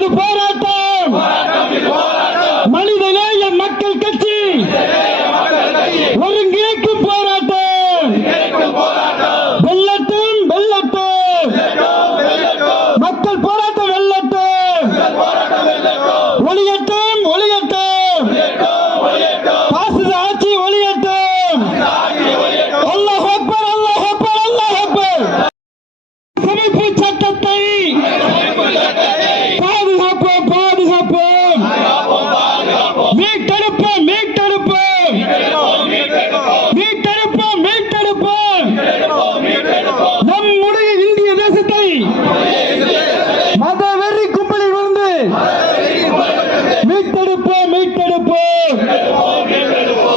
பீடு போற القوم